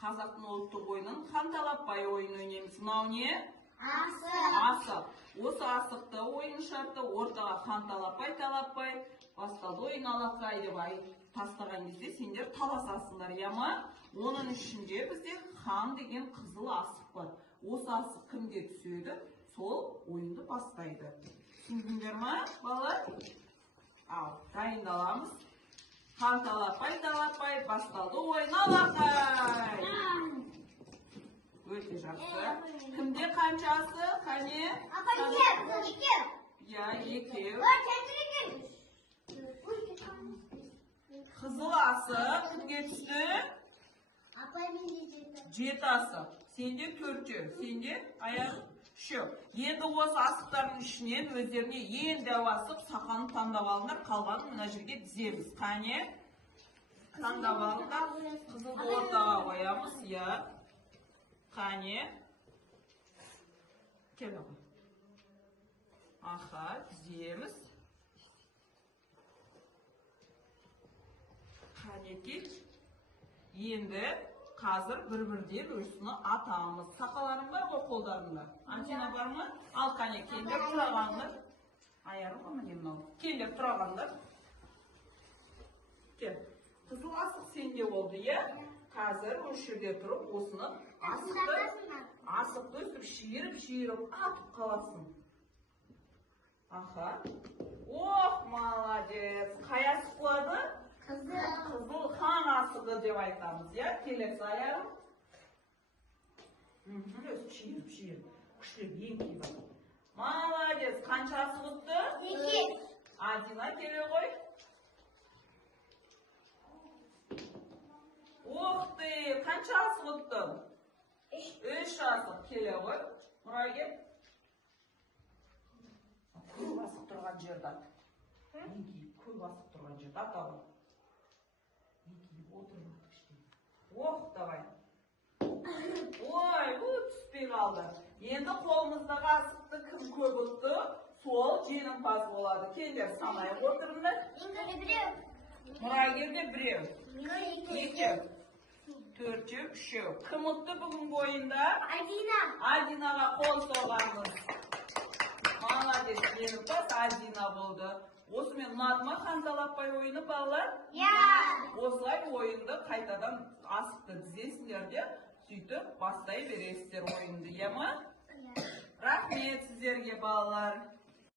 Қазақтың ұлттық ойынын қанталаппай ойын ойнаймыз. Мынау не? Асық. Осы асықты ойын шарты ортаға қанталаппай, талаппай, басталды ойын алақай деп тастаған кезде сендер таласасыңдар, яма? Оның ішінде бізде хан деген қызыл асық бар. Осы асық кімге түседі, сол ойынды бастайды. Түсіндіңдер ма, балалар? Ал, дайындаламыз. Қанталаппай, талаппай, басталды ойын алақай. Өте жақсы. Кімде қаншасы? Қане? Екеу. Я, екеу. Қызыл асық кімге түсті? Жеті асық. Сенде төртеу. Сенде аяқ үшеу. Енді осы асықтардың ішінен өздеріне ең дәу асық сақаны таңдап алыңдар. Қалғанын мына жерге тіземіз. Қане? Таңдап алыңдар. Қызылды ортаға қоямыз. Я. Қане? Кел аға. Аха, тіземіз. Қанекей. Енді қазір бір-бірден өсіні атамыз. Сақаларың бар ғой қолдарында? Антина бар ма? Ал қане, келдер тұрағандар. Аяғым ма мынау? Келдер тұрағандар. Кел. Қызыл асық сенде болды, е? Қазір осы жерде тұрып, осыны асықты өстіп шиырып атып қаласың. Аха. Ох, молодец. Қай асық болады? Қызыл хан асығы деп айтамыз, я? Келесі аяғым. Өстіп шиырып. Күштеп еңкей бар. Молодец. Қанша асық ұтты? 2. Адина келе ғой. Ох ты, қанша асық ұттың? 3 асық келе ғой. Мұрагер. Көп асық тұрған жерді ат. Көп асық тұрған жерді ат алып. Отырып кішкене. Ох, давай. Ой, түспей қалды. Енді қолымыздағы асықты кім көп ұтты, сол жеңімпаз болады. Келдер санайық отырыңдар. Мұрагерде біреу. Екеу. Төртеу, үшеу. Кім ұтты бүгінгі ойында? Адинаға қол соғамыз. Молодец, жеңімпаз Адина болды. Осымен ұнады ма қанталаппай ойыны, балалар? Осылай ойынды қайтадан асықты тізесіңдер де, сөйтіп бастай бересіздер ойынды, ема? Рахмет сіздерге, балалар.